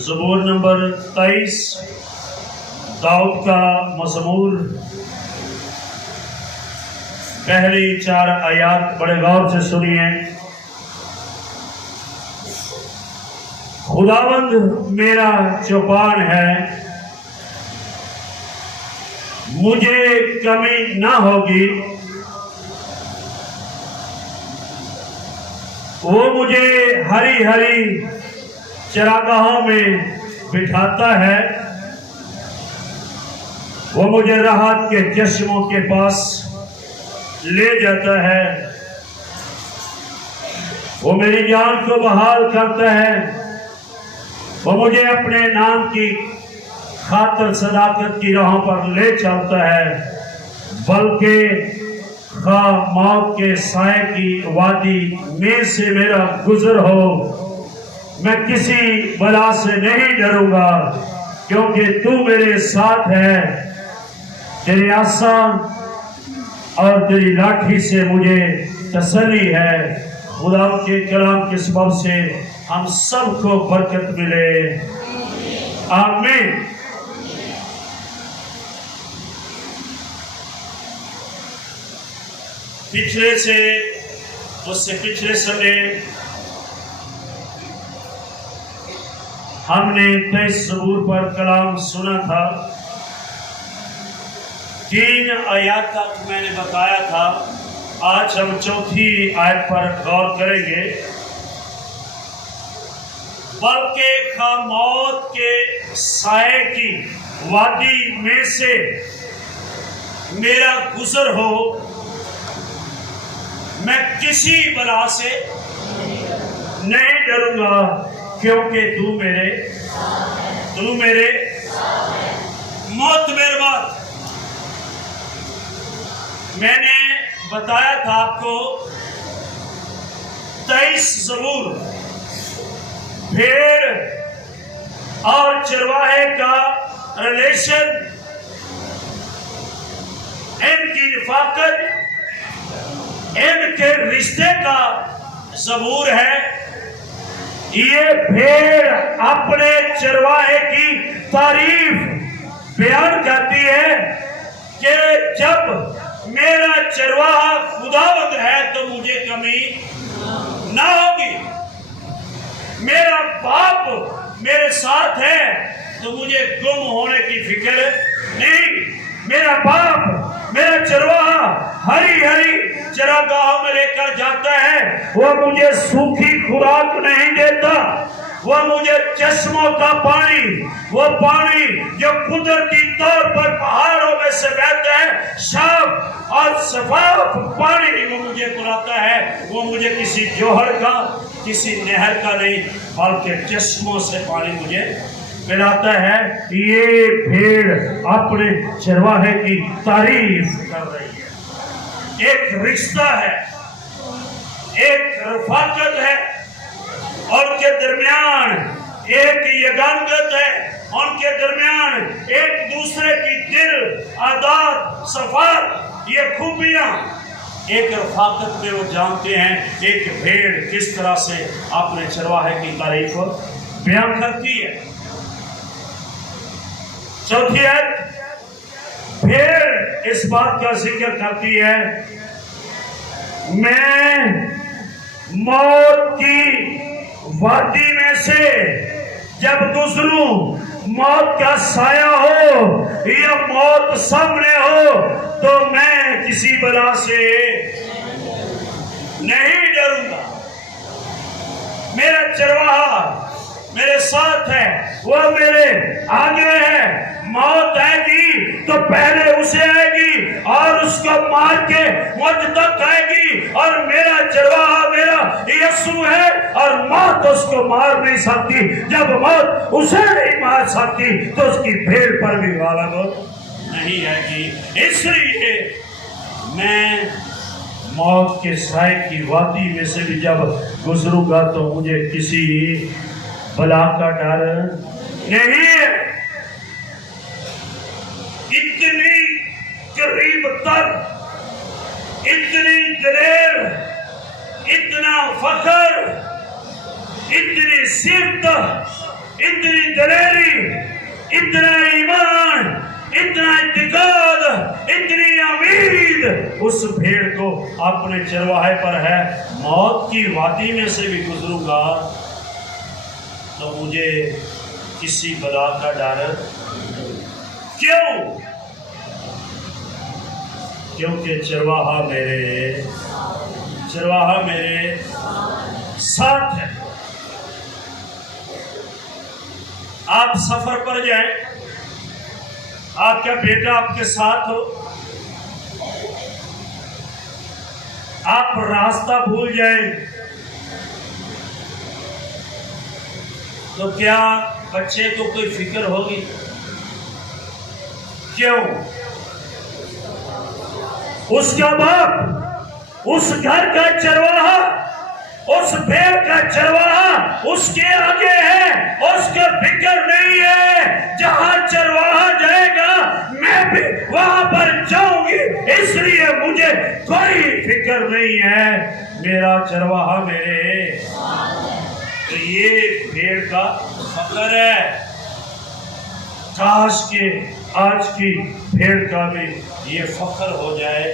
ज़बूर number 23 Dawood का मज़मूर। पहली 4 आयात बड़े गौर से सुनिए। खुदावंद मेरा चौपान है, मुझे कमी ना होगी। वो मुझे हरी हरी चरागाहों में बिठाता है। वो मुझे राहत के चश्मों के पास ले जाता है। वो मेरी जान को बहाल करता है। वो मुझे अपने नाम की खातिर सदाकत की राहों पर ले चलता है। बल्कि मौत के साए की वादी में से मेरा गुजर हो, मैं किसी बला से नहीं डरूंगा, क्योंकि तू मेरे साथ है। तेरी आसान और तेरी लाठी से मुझे तसल्ली है। खुदा के कलाम के सबब से हम सबको बरकत मिले। आमीन। उससे पिछले समय हमने 23 ज़बूर पर कलाम सुना था। 3 आयत तक मैंने बताया था। आज हम 4थी आयत पर गौर करेंगे। बल्कि मौत के साए की वादी में से मेरा गुजर हो, मैं किसी बला से नहीं डरूंगा, क्योंकि तू मेरे मौत मेरे बाद। मैंने बताया था आपको 23 ज़बूर भेड़ और चरवाहे का रिलेशन, इनकी रिफाकत, इनके रिश्ते का ज़बूर है। ये भेड़ अपने चरवाहे की तारीफ बयान करती है कि जब मेरा चरवाहा खुदावंद है तो मुझे कमी ना होगी। मेरा बाप मेरे साथ है तो मुझे गुम होने की फिक्र नहीं। मेरा बाप मेरा चरवाहा हरी हरी चरागाहों में लेकर जाता है। वो मुझे सूखी खुराक नहीं देता। वो मुझे चश्मों का पानी, वो पानी जो कुदरती तौर पर पहाड़ों में से बहता है, साफ और शफाफ पानी वो मुझे पिलाता है। वो मुझे किसी जोहर का, किसी नहर का नहीं, बल्कि चश्मों से पानी मुझे पिलाता है। ये भेड़ अपने चरवाहे की तारीफ कर रही है। एक रिश्ता है, एक रफाकत है, उनके दरमियान एक यगानत है, उनके दरमियान एक दूसरे की दिल, आदत, सफात, ये खूबियां एक रफाकत में वो जानते हैं। एक भेड़ किस तरह से अपने चरवाहे की तारीफ बयान करती है। 4थी आयत, भेड़ इस बात का जिक्र करती है, मैं मौत की वादी में से जब गुजरूं, मौत का साया हो या मौत सामने हो, तो मैं किसी बला से नहीं डरूंगा। मेरा चरवाहा मेरे साथ है, वो मेरे आगे है। मौत आएगी तो पहले उसे आएगी और उसको मार के मुझ तक आएगी। और मेरा चरवाहा मेरा यीशु है और मौत उसको मार नहीं सकती। जब मौत उसे नहीं मार सकती तो उसकी भेड़ पर भी गालिब नहीं आएगी। इसलिए मैं मौत के साए की वादी में से भी जब गुजरूंगा तो मुझे किसी बला का डर नहीं है। इतनी करीब तक, इतनी दलेर, इतना फख्र, इतनी सिफ्त, इतनी दलेरी, इतना ईमान, इतना इत्तेकाद, इतनी उम्मीद उस भेड़ को अपने चरवाहे पर है। मौत की वादी में से भी गुजरूंगा तो मुझे किसी बला का डर क्यों? क्योंकि चरवाहा मेरे साथ है। आप सफर पर जाएं, आपका बेटा आपके साथ हो, आप रास्ता भूल जाएं तो क्या बच्चे को कोई फिक्र होगी? क्यों? उसका बाप, उस घर का चरवाहा, उस भेड़ का चरवाहा उसके आगे है, उसको फिक्र नहीं है। जहां चरवाहा जाएगा मैं भी वहां पर जाऊंगी, इसलिए मुझे कोई फिक्र नहीं है। मेरा चरवाहा मेरे। तो ये भेड़ का फकर है। काश के आज की भेड़ का भी ये फकर हो जाए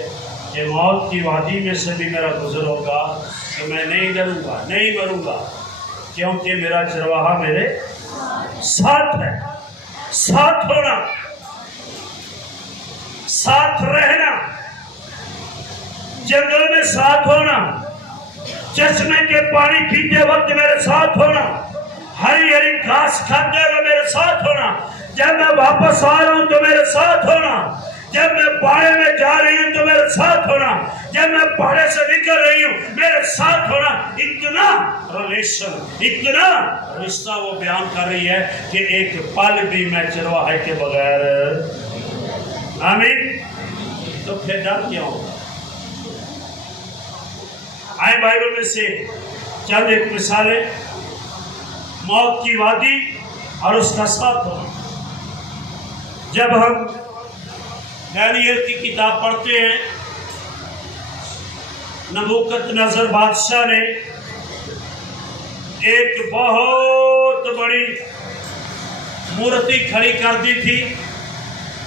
कि मौत की वादी में से भी मेरा गुजर होगा तो मैं नहीं डरूंगा, नहीं मरूंगा, क्योंकि मेरा चरवाहा मेरे साथ है। साथ होना, साथ रहना, जंगल में साथ होना, चश्मे के पानी पीते वक्त मेरे साथ होना, हरी हरी घास खाते हुए मेरे साथ होना, जब मैं वापस आ रहा हूं तो मेरे साथ होना, जब मैं बाड़े में जा रही हूं तो मेरे साथ होना, जब मैं बाड़े से निकल रही हूं मेरे साथ होना। इतना रिलेशन, इतना रिश्ता वो बयान कर रही है कि एक पल भी मैं चरवाहे के बगैर। आमीन। तो फिर डर क्यों? आए बाइबल में से चंद एक मिसालें मौत की वादी और उसका साथ होना। जब हम दानियल की किताब पढ़ते हैं, नबूकदनेस्सर बादशाह ने एक बहुत बड़ी मूर्ति खड़ी कर दी थी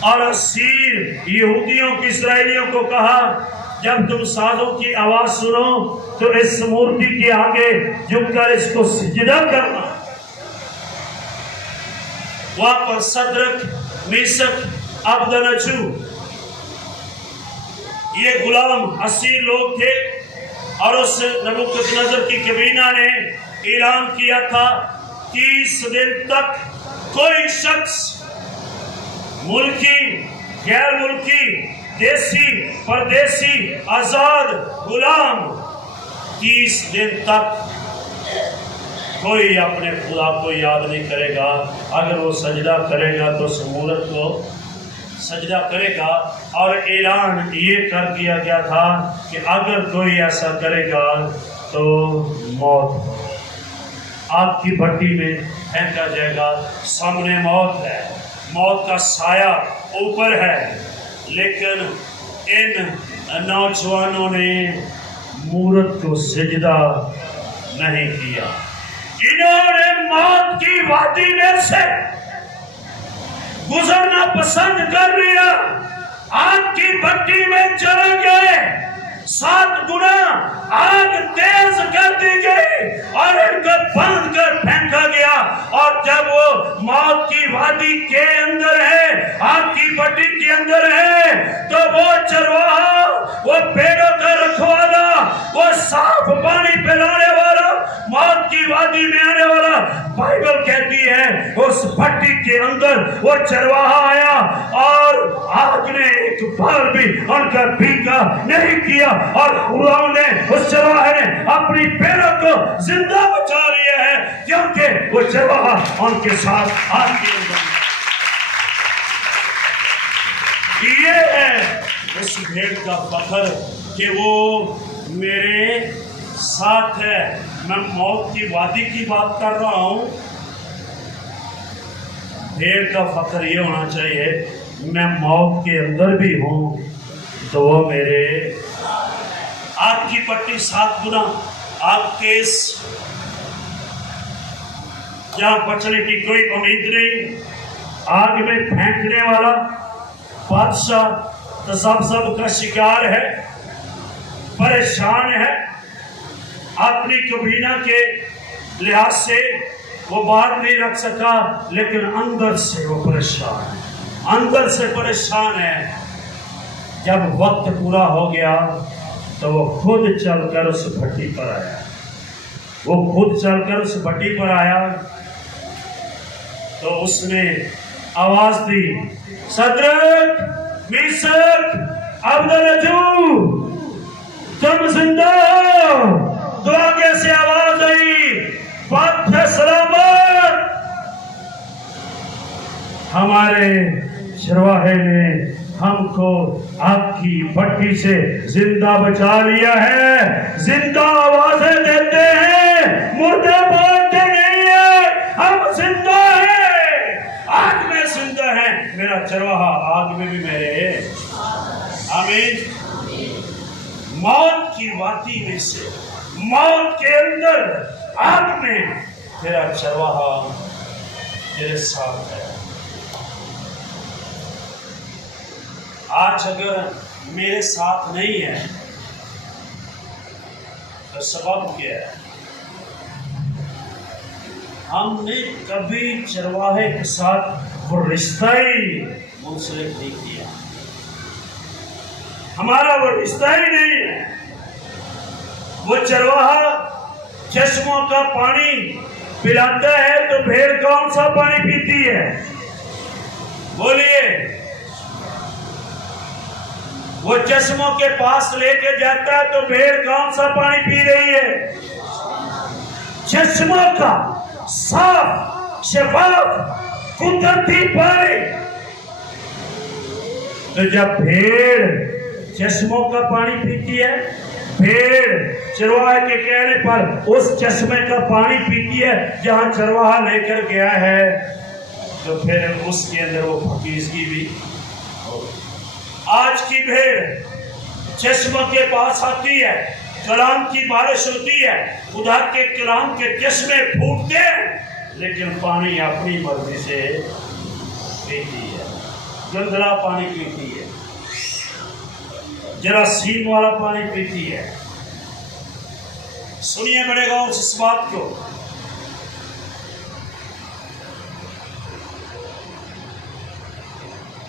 और असीर यहूदियों की, इस्राएलियों को कहा जब तुम साजों की आवाज सुनो तो इस मूर्ति के आगे झुककर इसको सिजदा करना। वहां पर सदरक, मेशक, अबदनगो ये गुलाम असीर लोग थे और उस नबूकदनेस्सर की कबीना ने ऐलान किया था 30 दिन तक कोई शख्स, मुल्की, गैर मुल्की, देसी, परदेसी, आजाद, गुलाम, 30 दिन तक कोई अपने खुदा को याद नहीं करेगा। अगर वो सजदा करेगा तो मूरत को सजदा करेगा। और ऐलान ये कर दिया गया था कि अगर कोई ऐसा करेगा तो मौत, आग की भट्टी में फेंका जाएगा। सामने मौत है, मौत का साया ऊपर है, लेकिन इन नौजवानों ने मूरत को सजदा नहीं किया। इन्होंने मौत की वादी में से गुजरना पसंद कर लिया, आग की भट्टी में चले गए, 7 गुना आग तेज कर दी गई और इनको बंद कर फेंका गया। और जब वो मौत की वादी के अंदर है, आग की भट्टी के अंदर है, तो वो चरवाहा, वो पेड़ों का रखवाला, वो साफ पानी पिलाने वाला, मौत की वादी में आने वाला, बाइबल कहती है उस भट्टी के अंदर वो चरवाहा आया और आग ने एक बार भी उनका पीछा नहीं किया और खुदा ने, उस चरवाहे ने अपनी पेड़ों को जिंदा बचा लिया है, क्योंकि वो चरवाहा उनके साथ आग के अंदर। ये है उस भेड़ का फखर कि वो मेरे साथ है। मैं मौत की वादी की बात कर रहा हूं। भेड़ का फखर ये होना चाहिए मैं मौत के अंदर भी हूं तो वो मेरे। आग की पट्टी 7 गुना, आग केस जहां बचने की कोई उम्मीद नहीं, आग में फेंकने वाला बादशाह तो सब का शिकार है, परेशान है। अपनी कबीना के लिहाज से वो बात नहीं रख सका, लेकिन अंदर से वो परेशान है, अंदर से परेशान है। जब वक्त पूरा हो गया तो वो खुद चलकर उस भट्टी पर आया, वो खुद चलकर उस भट्टी पर आया तो उसने आवाज दी, सदरक मीसक अब्दुल्लाजू, तुम जिंदा हो। तो आगे से आवाज आई, बात है सलामत। हमारे चरवाहे ने हमको आपकी भट्टी से जिंदा बचा लिया है। जिंदा आवाजें देते हैं, मुर्दे बोलते नहीं है, हम जिंदा हैं, आग में जिंदा है। मेरा चरवाहा आग में भी मेरे। आमीन। मौत की वादी में से, मौत के अंदर, आग में तेरा चरवाहा तेरे साथ है। आज अगर मेरे साथ नहीं है तो सबब क्या है? हमने कभी चरवाहे के साथ वो रिश्ता ही मुंसलिक नहीं किया, हमारा वो रिश्ता ही नहीं है। वो चरवाहा चश्मों का पानी पिलाता है तो भेड़ कौन सा पानी पीती है? बोलिए। वो चश्मों के पास लेके जाता है तो भेड़ कौन सा पानी पी रही है? चश्मों का साफ शफाफ कुदरती पानी। तो जब भेड़ चश्मों का पानी पीती है, भेड़ चरवाहे के कहने पर उस चश्मे का पानी पीती है जहां चरवाहा लेकर गया है, तो फिर उसके अंदर वो फकीजगी भी। आज की भेड़ चश्मों के पास आती है, कलाम की बारिश होती है, खुदा के कलाम के चश्मे फूटते हैं, लेकिन पानी अपनी मर्जी से पीती है, गंदला पानी पीती है, जरासीम वाला पानी पीती है। सुनिए बड़े गौर से इस बात को।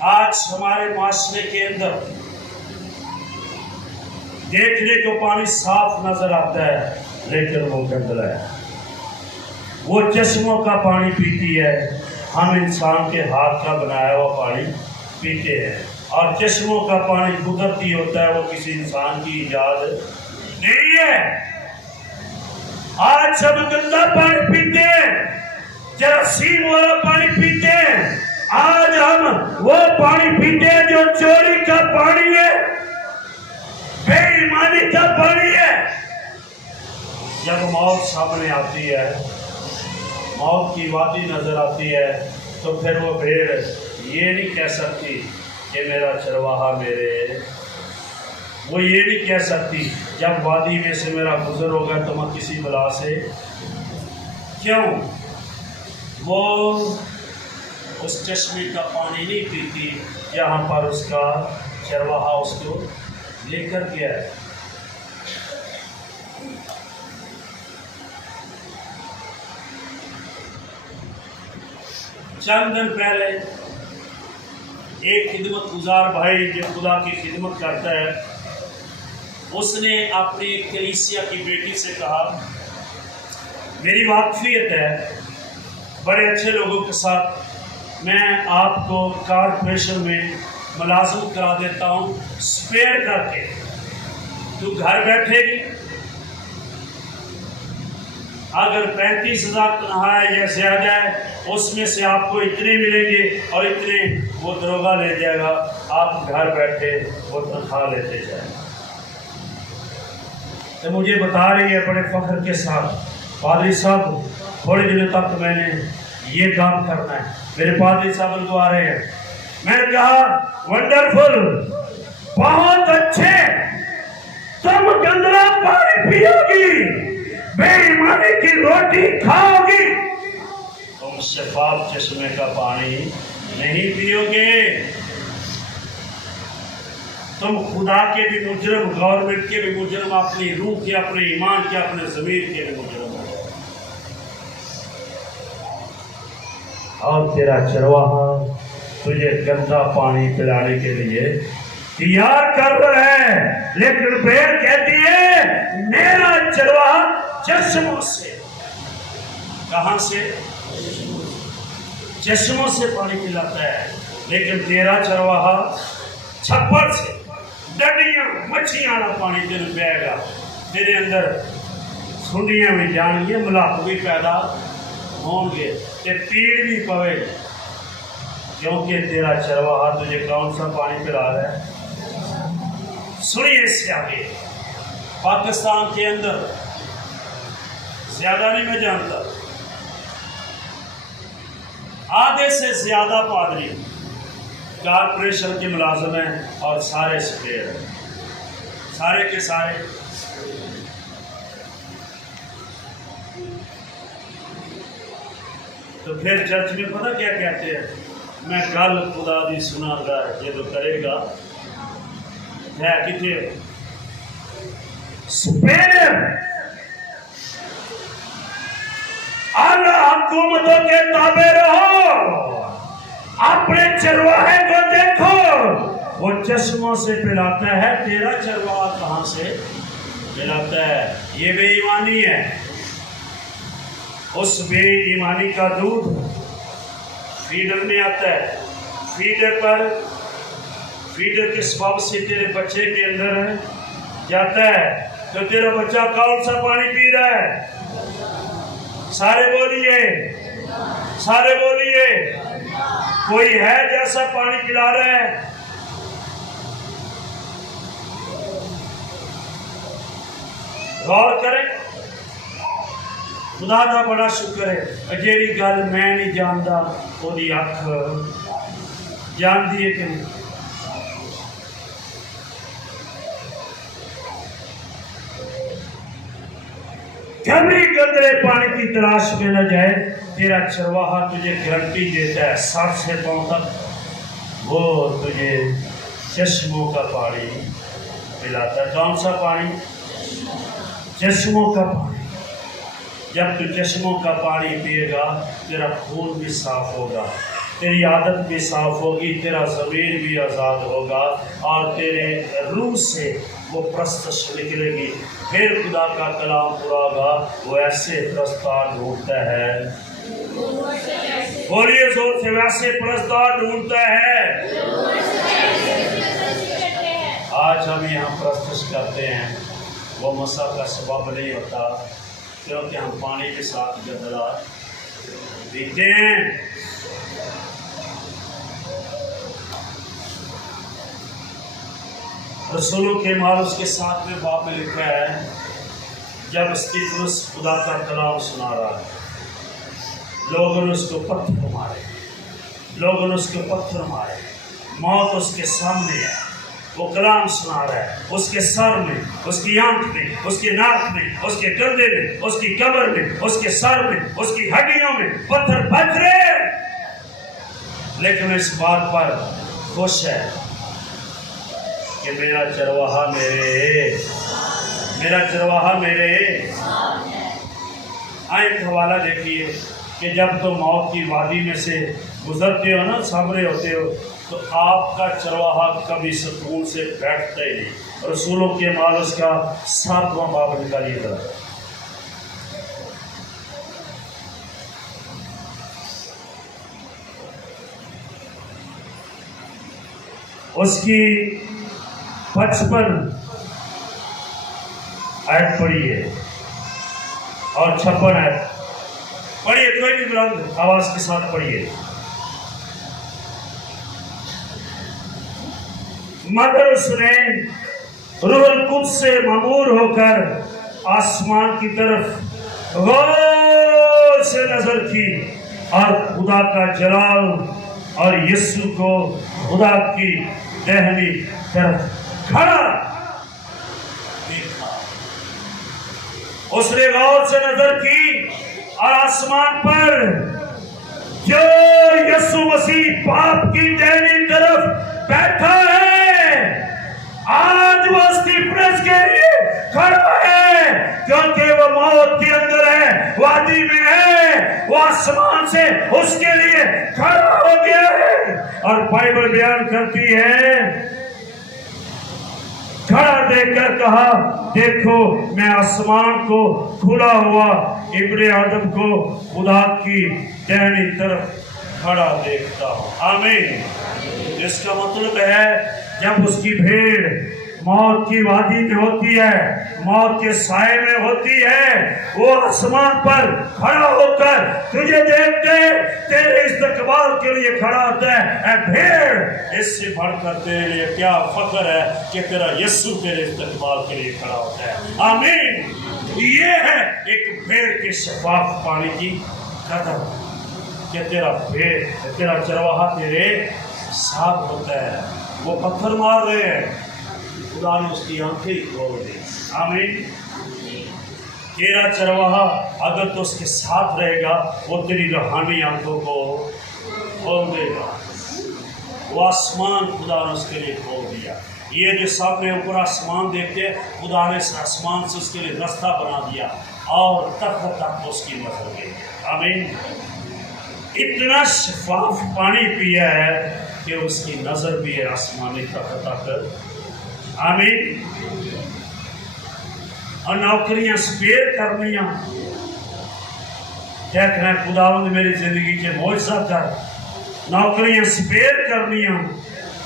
आज हमारे माशरे के अंदर देखने को पानी साफ नजर आता है, लेकिन वो गंदला है। वो चश्मों का पानी पीती है, हम इंसान के हाथ का बनाया हुआ पानी पीते हैं। और चश्मों का पानी कुदरती होता है, वो किसी इंसान की इजाद नहीं है। आज सब गंदा पानी पीते हैं, जरासीम वाला पानी पीते हैं। आज हम वो पानी पीते हैं जो चोरी का पानी है, बेईमानी का पानी है। जब मौत सामने आती है, मौत की वादी नजर आती है, तो फिर वो भेड़ ये नहीं कह सकती कि मेरा चरवाहा मेरे, वो ये नहीं कह सकती जब वादी में से मेरा गुजर होगा तो मैं किसी बला से। क्यों? वो उस चश्मे का पानी नहीं पीती जहाँ पर उसका चरवाहा उसको लेकर गया है। चंद दिन पहले एक खिदमत गुजार भाई जो खुदा की खिदमत करता है, उसने अपनी कलीसिया की बेटी से कहा, मेरी वाकफियत है बड़े अच्छे लोगों के साथ, मैं आपको कारपोरेशन में मुलाजिम करा देता हूँ स्पेयर करके, तू घर बैठेगी, अगर 35,000 तनख्वाह है या ज्यादा है, उसमें से आपको इतने मिलेंगे और इतने वो दरोगा ले जाएगा, आप घर बैठे वो तनख्वाह लेते जाए। तो मुझे बता रही है बड़े फख्र के साथ, पादरी साहब थोड़े दिनों तक मैंने ये काम करना है, मेरे पादरी साहब तो आ रहे हैं। मैंने कहा वंडरफुल, बहुत अच्छे, तुम गंदला पानी पियोगी, बेईमानी की रोटी खाओगी, शफाफ चश्मे का पानी नहीं पियोगे। तुम खुदा के भी मुजरम, गवर्नमेंट के भी मुजरम, अपनी रूह के, अपने ईमान के, अपने ज़मीर के भी मुजरम हो। और तेरा चरवाहा तुझे गंदा पानी पिलाने के लिए तैयार कर रहा है, लेकिन भेड़ कहती है मेरा चरवाहा चश्मों से, कहां से? चश्मों से पानी पिलाता है, लेकिन तेरा चरवाहा छप्पर से, डडियां मच्छियां वाला पानी तेन पिएगा। तेरे अंदर सुंडियां भी जाएंगे, मलाप भी पैदा होंगे, ते पीड़ भी पवेगी, क्योंकि तेरा चरवाहा तुझे कौन सा पानी पिला रहा है? सुनिए इससे आगे, पाकिस्तान के अंदर ज्यादा नहीं मैं जानता, आधे से ज्यादा पादरी कारपोरेशन के मुलाजिम हैं और सारे सफेद हैं, सारे के सारे। तो फिर चर्च में पता क्या कहते हैं? मैं गल खुदा दी सुनागा जो करेगा है कितने आला हुकूमतों के ताबे रहो, अपने चरवाहे को देखो, वो चश्मों से पिलाता है, तेरा चरवाहा कहां से पिलाता है? ये बेईमानी है। उस बेईमानी का दूध फीडर में आता है, फीडर के सबब से तेरे बच्चे के अंदर जाता है, तो तेरा बच्चा कौन सा पानी पी रहा है? सारे बोलिए, सारे बोलिए, कोई है जैसा पानी पिला रहा है? गौर करें। खुदा का बड़ा शुक्र है, अजेरी गल मैं नहीं जानता, ओदी अख जानती है कि नहीं? कभी गंदले पानी की तलाश में न जाए, तेरा चरवाहा तुझे गारंटी देता है 60 से 100 तक वो तुझे चश्मों का पानी पिलाता है। कौन सा पानी? चश्मों का पानी। जब तू चश्मों का पानी पिएगा, तेरा खून भी साफ होगा, तेरी आदत भी साफ होगी, तेरा ज़मीर भी आज़ाद होगा, और तेरे रूह से वो प्रस्तश निकलेगी। फिर खुदा का कलाम पूरा होगा, वो ऐसे प्रस्ताव ढूंढता है, बोलिए जोर से, वैसे प्रस्ताव ढूंढता है। आज हम यहाँ प्रस्तश करते हैं, वो मसा का सबब नहीं होता, क्योंकि हम पानी के साथ गंदला पीते हैं। रसूलों के माल उसके साथ में बाप में लिखा है, जब स्टीफनुस खुदा का कलाम सुना रहा है, लोगों ने उसको पत्थर मारे, लोगों ने उसको पत्थर मारे, मौत उसके सामने है, वो कलाम सुना रहा है, उसके सर में, उसकी आंख में, उसके नाक में, उसके गर्दे में, उसकी कमर में, उसके सर में, उसकी हड्डियों में पत्थर बच रहे, लेकिन इस बात पर खुश है कि मेरा चरवाहा मेरे। एक हवाला देखिए कि जब तुम मौत की वादी में से गुजरते हो ना, सामने होते हो, तो आपका चरवाहा कभी सुकून से बैठता ही नहीं। रसूलों के माल उसका 7वां बाब निकालिए जरा। उसकी 55 आयत पढ़िए और 56 आयत पढ़िए, कोई भी बुलंद आवाज के साथ पढ़िए। मगर उसने रूहुल कुद्स से ममूर होकर आसमान की तरफ गौर से नजर की और खुदा का जलाल और यीशु को खुदा की दाहिनी तरफ खड़ा देखा। उसने गौर से नजर की और आसमान पर मसीह पाप की दाहिनी तरफ बैठा है। आज वो स्टीफनस के लिए खड़ा है, क्योंकि वो मौत के अंदर है, वादी में है, वो आसमान से उसके लिए खड़ा हो गया है। और बाइबल बयान करती है, खड़ा देखकर कहा, देखो मैं आसमान को खुला हुआ इब्ने आदम को खुदा की दाहिनी तरफ खड़ा देखता हूं। आमीन। इसका मतलब है, जब उसकी भीड़ मौत की वादी में होती है, मौत के साए में होती है, वो आसमान पर खड़ा होकर तुझे देखते, तेरे इस्तकबाल के लिए खड़ा होता है। भीड़, इससे बढ़कर तेरे लिए क्या फख्र है कि तेरा यीशु तेरे इस्तकबाल के लिए खड़ा होता है। आमीन। ये है एक भेड़ के शफाफ पानी की कदर कि तेरा चरवाहा तेरे साथ होता है। वो पत्थर मार रहे हैं, खुदा ने उसकी आंखें खोल दी। आमीन। तेरा चरवाहा अगर तो उसके साथ रहेगा, वो तेरी रूहानी आंखों को खोल देगा। वो आसमान खुदा ने उसके लिए खोल दिया। ये जो सामने ऊपर आसमान देखते हैं, खुदा ने इस आसमान से उसके लिए रास्ता बना दिया और तक उसकी नजर गई। आमीन। इतना शफाफ पानी पिया है कि उसकी नजर भी है आसमानी तक। आमीन। और नौकरियां स्पेयर करनियां, देखना खुदावंद मेरी जिंदगी के मौजज़ा कर, नौकरियां स्पेयर करनियां,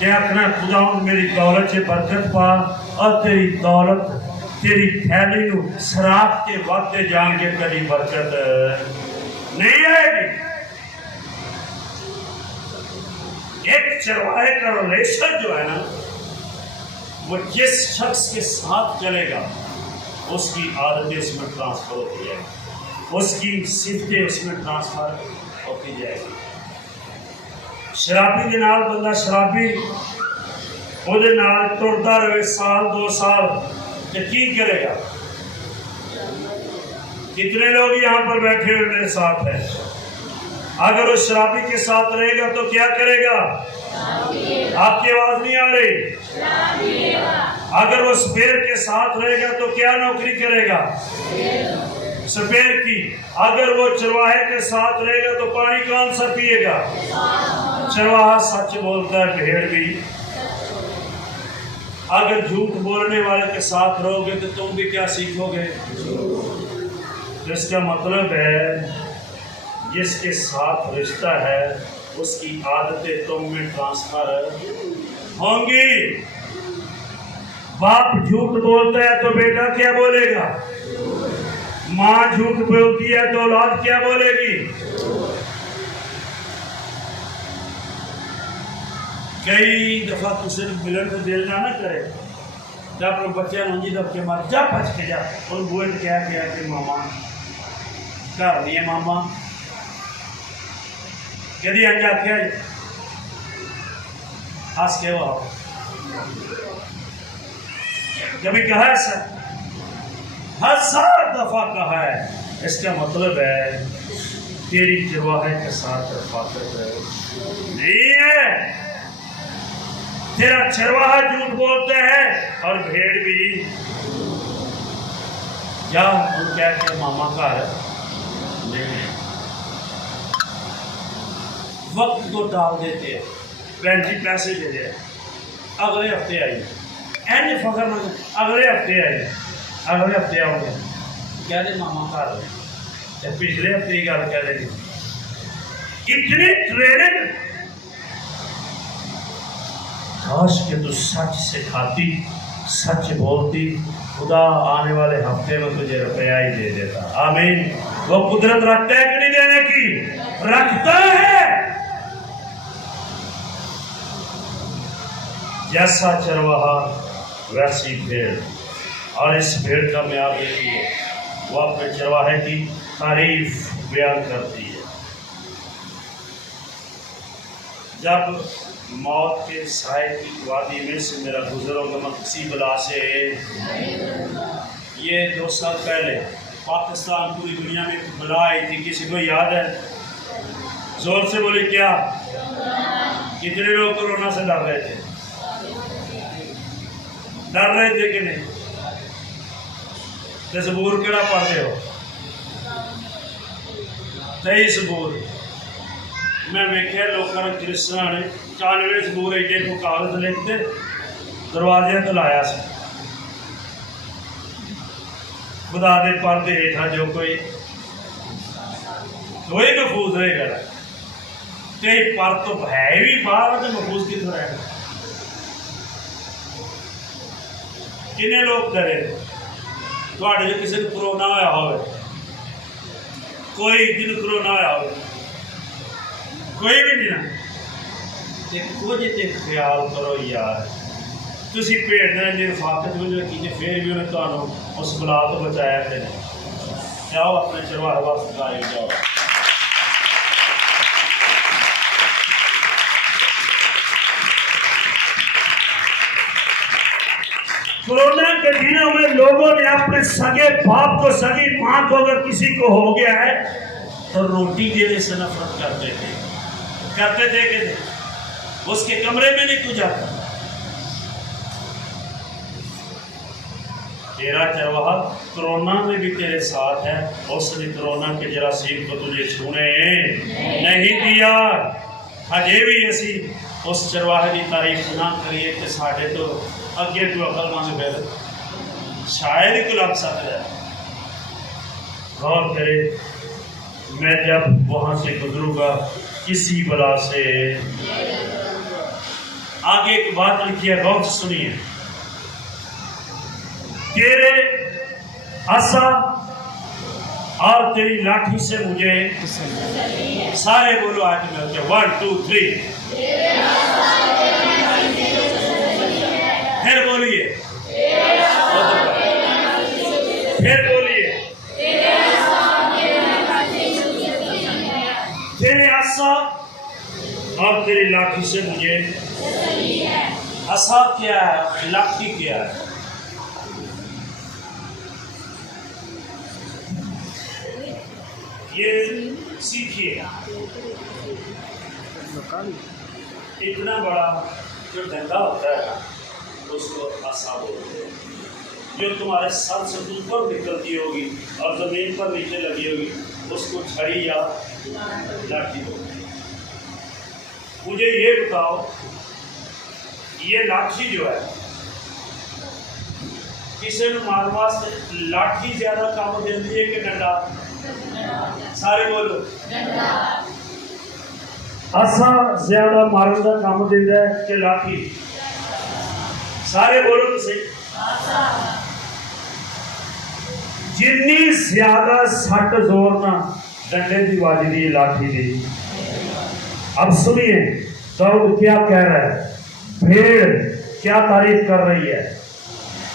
देखना खुदावंद मेरी दौलत से बरकत पा, और तेरी दौलत तेरी थैली नू शराब के वक्त जान के कभी बरकत नहीं आएगी। एक चरवाहे का रिलेशन जो है ना, वो जिस शख्स के साथ चलेगा उसकी आदतें उसमें ट्रांसफर होती जाएगी, उसकी सिफतें उसमें ट्रांसफर होती जाएगी। शराबी के नाल बंदा शराबी ਉਹਦੇ नाल टुरता रहे साल 2 साल, तो की करेगा? कितने लोग यहाँ पर बैठे हुए मेरे साथ हैं? अगर वो शराबी के साथ रहेगा तो क्या करेगा? आपकी आवाज नहीं आ रही। अगर वो स्पेयर के साथ रहेगा तो क्या नौकरी करेगा? स्पेयर की। अगर वो चरवाहे के साथ रहेगा तो पानी कौन सा पिएगा? चरवाहा सच बोलता है, भेड़ भी। अगर झूठ बोलने वाले के साथ रहोगे तो तुम भी क्या सीखोगे? इसका मतलब है, जिसके साथ रिश्ता है उसकी आदतें तुम में ट्रांसफर होंगी। बाप झूठ बोलता है तो बेटा क्या बोलेगा? माँ झूठ बोलती है तो औलाद क्या बोलेगी? कई दफा किसी मिलन में दिल ना करे, जब बच्चे नंजी दबके मार जा बच के जा, और बुए क्या कि मामा घर नहीं है, मामा कभी अंजा आख्या हंस के वो कभी कहा है सर, 1000 दफा कहा है। इसका मतलब है तेरी चरवाहे के साथ रफाकत नहीं है। तेरा चरवाहा झूठ बोलता है और भेड़ भी क्या हम कहते मामा का नहीं, वक्त को डाल देते हैं। 20 पैसे दे दे, अगले हफ्ते आई, एंड फखर में अगले हफ्ते आई, अगले हफ्ते आओगे कह दे मामा घर, पिछले हफ्ते की गल कह देगी। इतनी ट्रेनिंग, काश के तू सच सिखाती, सच बोलती, खुदा आने वाले हफ्ते में तुझे रुपया ही दे देता। आमीन। वो कुदरत रखता है कि नहीं देने की? रखता है। जैसा चरवाहा वैसी भेड़, और इस भेड़ का म्यार देखिए, वो अपने चरवाहे की तारीफ बयान करती है। जब मौत के साए की वादी में से मेरा गुजरोगे मैं किसी बला से, ये 2 साल पहले पाकिस्तान पूरी दुनिया में बला आई थी, किसी को याद है? जोर से बोले क्या? कितने लोग कोरोना से डर रहे थे? डर रहे थे कि नहीं? तो सबूर केड़ा पढ़ते हो? 23 सबूर। मैं वेख्या लोगों ने क्रिश्चना ने 94 सबूर एडे को कागज लिखते दरवाजे तो लाया से खुदा दे पर्दे हेठा जो कोई महफूज रहेगा पर तो है भी बाहर तो महफूज कितों रहेगा? किन्ने लोग डरे थोड़े जो किसी को कोरोना होया हो कोई जिन कोरोना होया हो कोई भी नहीं ना कुछ तो ख्याल करो यार तुसी भेड़ना जी रफाकत में रखी फिर भी उन्हें तो उस बला तो बचाया थे जाओ अपने चरवाहे वास्ते गाए जाओ। कोरोना के दिनों में लोगों ने अपने सगे बाप को सगी मां को अगर किसी को हो गया है तो रोटी देने से नफरत करते थे कि नहीं? उसके कमरे में नहीं कुछ आता। तेरा चरवाहा कोरोना में भी तेरे साथ है, उसने कोरोना के जरासीम को तुझे छूने नहीं दिया। अजे भी ऐसी उस चरवाहे की तारीफ ना करिए कि साढ़े तो अगे तू अकल मंग फिर शायद ही कोई लग सकता है। गौर करे मैं जब वहां से गुजरूंगा किसी बला से। आगे एक बात लिखी है, गौर सुनिए। तेरे आसा और तेरी लाठी से मुझे सारे बोलो आज मिलते 1 2 3 फिर बोलिए फिर बोलिए तेरे आसा और तेरी लाठी से मुझे। आसा क्या है? लाठी क्या है? ये सीखिए। इतना बड़ा जो डंडा होता है उसको आसा बोलते हैं। जो तुम्हारे सर से ऊपर निकलती होगी और जमीन पर नीचे लगी होगी उसको छड़ी या लाठी बोलते हैं। मुझे ये बताओ ये लाठी जो है किसी ने मारने वास्ते लाठी ज्यादा काम देती है कि डंडा? सारे बोलो आसा ज्यादा मारने का काम देता है कि लाठी? सारे बोलो तो सही। जिन्नी ज्यादा सट जोर ना डंडे की वाजदी लाठी दी। अब सुनिए दाऊद क्या कह रहा है, भेड़ क्या तारीफ कर रही है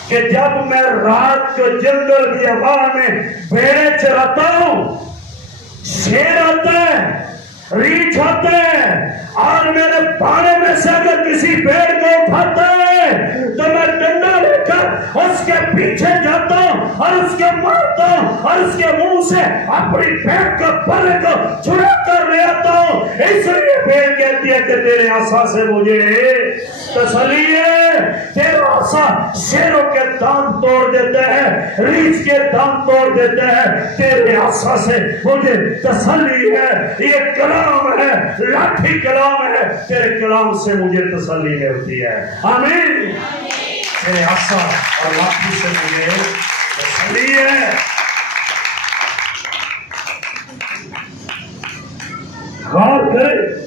कि जब मैं रात को जंगल की हवा में भेड़े चराता हूं, शेर आता है, रीछ आता है और मेरे पाने में से अगर किसी भेड़ को उठाता है तो मैं डंडा लेकर उसके पीछे जाता हूं और उसके मारता हूं और उसके मुंह से अपनी पेट का परे को छुड़ा कर ले आता हूं। इसलिए भेड़ कहती है कि तेरे आसा से मुझे तसल्ली है। तेरा आसा शेरों के दांत तोड़ देता है, रीछ के दांत तोड़ देता है। तेरे आसा से मुझे तसल्ली है। ये कलाम है, लाठी कलाम है। तेरे कलाम से मुझे तसल्ली मिलती है। आमीन। तेरे आसा और लाठी से मुझे तसल्ली है। गौर करें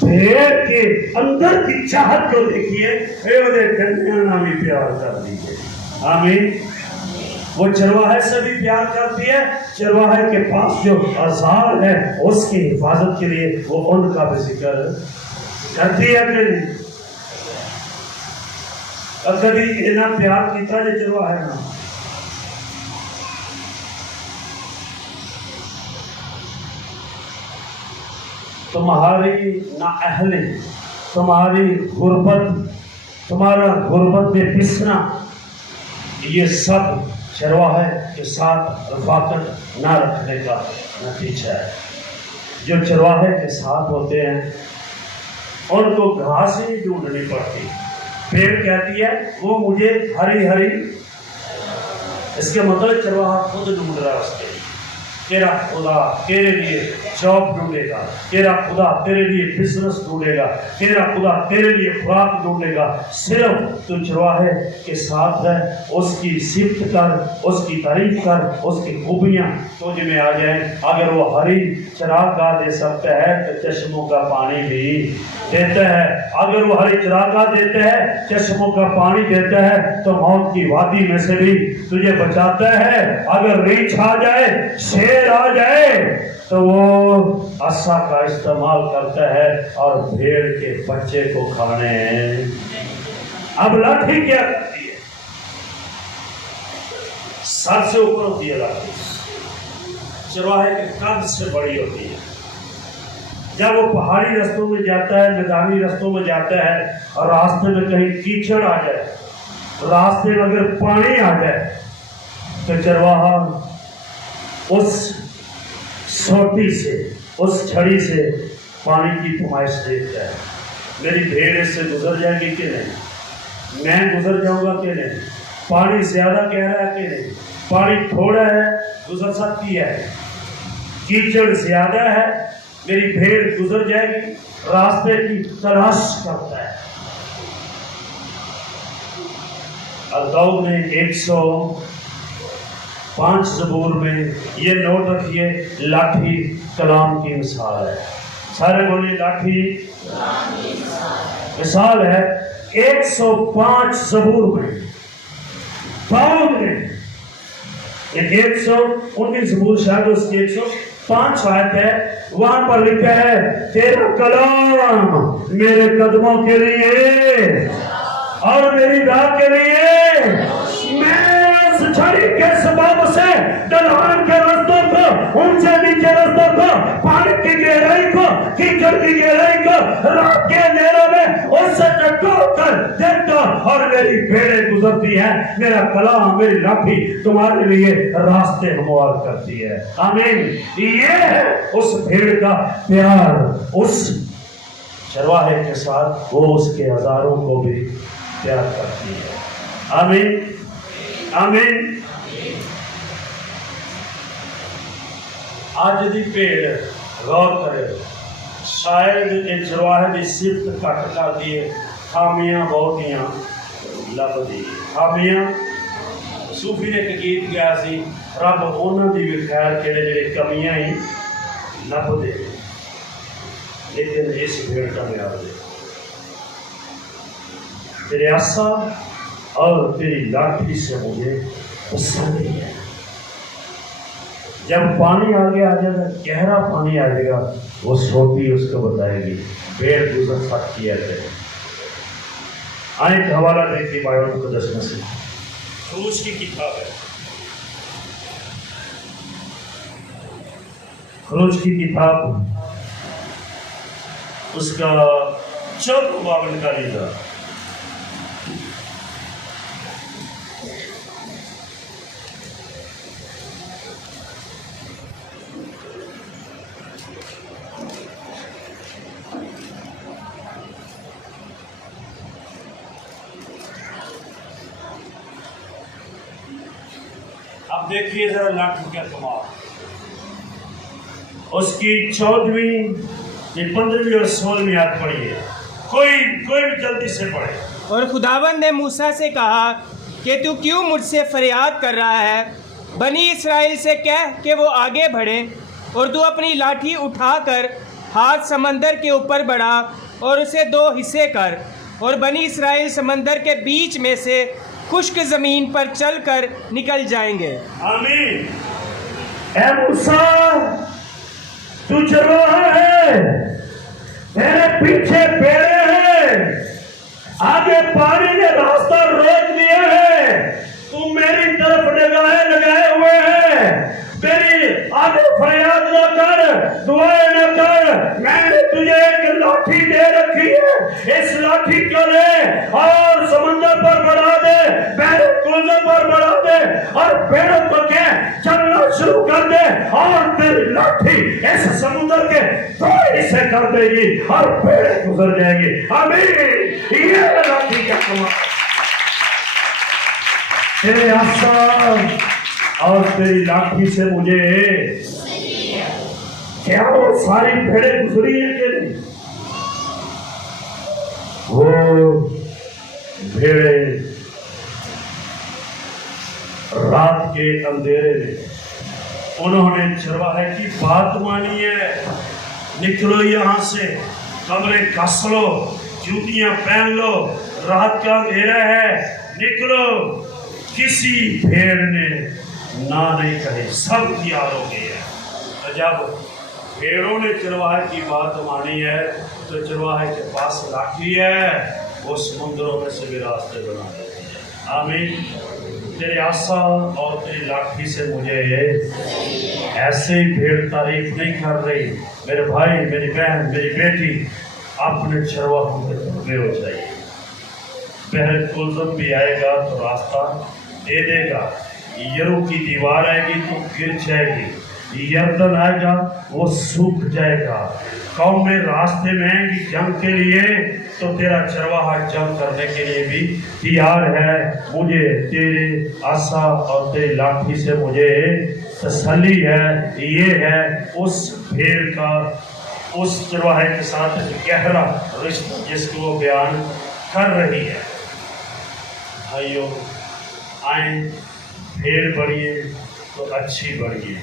भेड़ के अंदर की चाहत को देखिए, कन्या भी प्यार कर दीजिए। आमीन। वो चरवाहे से भी प्यार करती है। चरवाहे के पास जो आज़ाद है उसकी हिफाजत के लिए वो उनका भी जिक्र करती है कि नहीं? और कभी इतना प्यार किया जो चरवाहे ना तुम्हारी ना अहले, तुम्हारी गुर्बत, तुम्हारा गुर्बत में पिसना, ये सब चरवाहे के साथ रफाकत ना रखने का नतीजा है। जो चरवाहे के साथ होते हैं उनको घास ही ढूंढनी पड़ती। भेड़ कहती है वो मुझे हरी हरी, इसके मतलब चरवाहा खुद ढूंढ रहा है उसके लिए। तेरा खुदा तेरे लिए जॉब ढूंढेगा, तेरा खुदा तेरे लिए बिजनेस ढूंढेगा, तेरा खुदा तेरे लिए खुराक ढूंढेगा। सिर्फ तू चरवाहे के साथ है, उसकी सिफ्त कर, उसकी तारीफ कर, उसकी खूबियां तुझ में आ जाए। अगर वो हरी चरागाह दे सकता है तो चश्मों का पानी भी देता है। अगर वो हरी चरागाह देता है, चश्मों का पानी देता है, तो मौत की वादी में से भी तुझे बचाता है। अगर रीछ आ जाए, शेर आ जाए, तो वो असा का इस्तेमाल करता है और भेड़ के बच्चे को खाने। अब लाठी क्या करती है? सर से ऊपर होती है लाठी, चरवाहे के कद से बड़ी होती है। जब वो पहाड़ी रास्तों में जाता है, मैदानी रास्तों में जाता है और रास्ते में कहीं कीचड़ आ जाए, रास्ते में अगर पानी आ जाए, तो चरवाहा उस सोटी से, उस छड़ी से पानी की फरमाइश देखता है। मेरी भेड़ इससे गुजर जाएगी कि नहीं, मैं गुजर जाऊंगा कि नहीं, पानी ज्यादा गहरा है कि नहीं, पानी थोड़ा है गुजर सकती है, कीचड़ ज्यादा है मेरी भेड़ गुजर जाएगी। रास्ते की तलाश करता है। और दाऊद ने 105 ज़बूर में ये नोट रखिए, लाठी कलाम की मिसाल है। सारे बोलिए लाठी मिसाल है। 105 ज़बूर में दाऊद ने, एक 119 ज़बूर शायद उसकी 105 आयत है, वहां पर लिखा है तेरा कलाम मेरे कदमों के लिए और मेरी राह के लिए। मैं उस छड़ी के सबब से ढलान के रास्तों को, ऊंचे नीचे रास्तों को, पानी की गहराई को, कीचड़ की गहराई को, रात के अंधेरों में उससे टटोल कर देखता और मेरी भेड़ें गुजरती हैं। मेरा कलाम, मेरी लाठी तुम्हारे लिए रास्ते हमवार करती है। आमीन। ये है उस भेड़ का प्यार, उस चरवाहे के साथ वो उसके हजारों को भी प्यार करती है। आमीन आमीन। आज दी भेड़ गौर करे, शायद एक चरवाहे की सिफत घट कर दिए, खामियां बहुतियां लभदी। खामियां सूफी ने एक गीत गाया सी, रब उन्होंने भी खैर जेड़े जेड़े कमियां ही लभदे, लेकिन इस भेड़ का प्यार दे। तेरे आसा और तेरी लाठी से मुझे पसंद नहीं है। जब पानी आगे आ जाएगा, गहरा पानी आ जाएगा, वो सोटी उसको बताएगी भेड़ गुजर सकती है। आए हवाला देखिए बाइबल मुकद्दस में से, खरूज की किताब है, खरूज की किताब उसका 14वां बाब का लीजा। अब देखिए जरा लाठी का कमाल, उसकी 14वीं, 15वीं और 16वीं आयत पढ़िए। कोई भी जल्दी से पढ़े। और खुदावंद ने मूसा से कहा कि तू क्यों मुझसे फरियाद कर रहा है? बनी इस्राएल से कह कि वो आगे बढ़े, और तू अपनी लाठी उठाकर हाथ समंदर के ऊपर बढ़ा और उसे 2 हिस्से कर, और बनी इस्राएल समंदर के बीच में से खुश्क जमीन पर चलकर निकल जाएंगे। आमीन। ऐ मूसा, तू चरवाहा है, तेरे पीछे पेड़े हैं, आगे पानी ने रास्ता रोक दिया है, तू मेरी तरफ निगाहें लगाए हुए है, मेरी आगे फरियाद न कर, दुआएं न कर। मैंने तुझे एक लाठी दे रखी है, इस लाठी को ले और समंदर पर बढ़ा दे, बैल कुलजन पर बढ़ा दे और पेड़ों को कह चलना शुरू कर कर दे और तेरी लाठी इस समुद्र के दो हिस्से कर देगी और भेड़े गुजर जाएगी। आमीन। ये लाठी का कमाल, तेरे आसा और तेरी लाठी से मुझे क्या वो सारी भेड़े गुजरी है कि नहीं? वो भेड़े रात के अंधेरे में उन्होंने चरवाहे की बात मानी है। निकलो यहां से, कमरे कस लो, जूतियां पहन लो, रात का अंधेरा है, निकलो। किसी भेड़ ने ना नहीं कही, सब तैयार हो गए हैं। तो जब भेड़ों ने चरवाहे की बात मानी है तो चरवाहे के पास लाठी है, वो समुद्रों में से भी रास्ते बना देती है। आमीन। तेरे आसा और तेरी लाठी से मुझे ऐसे ही भेड़ तारीफ नहीं कर रही। मेरे भाई, मेरी बहन, मेरी बेटी, अपने चरवाहों के तबे हो जाइए। बहर कुलजम भी आएगा तो रास्ता दे देगा, यरू की दीवार आएगी तो गिर जाएगी, यर्दन आएगा वो सूख जाएगा। कौमें रास्ते में आएंगी जंग के लिए तो तेरा चरवाहा जंग करने के लिए भी तैयार है। मुझे तेरे आसा और तेरी लाठी से मुझे तसल्ली है। ये है उस भेड़ का उस चरवाहे के साथ गहरा रिश्ता जिसको वो बयान कर रही है। भाइयों, आए, भेड़ बढ़िए तो अच्छी बढ़िए,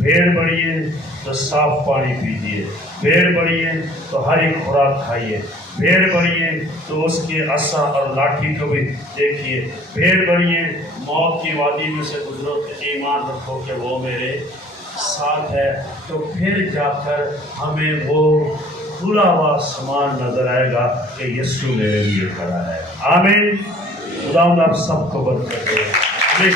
भेड़ बढ़िए तो साफ पानी पीजिए, भेड़ बढ़िए तो हरी खुराक खाइए, भेड़ बढ़िए तो उसके असा और लाठी को भी देखिए, भेड़ बढ़िए मौत की वादी में से गुजरो तो ईमान रखो कि वो मेरे साथ है, तो फिर जाकर हमें वो खुला हुआ समान नजर आएगा कि यीशु मेरे लिए खड़ा है। आमीन। खुदा आप सबको बरकत दे।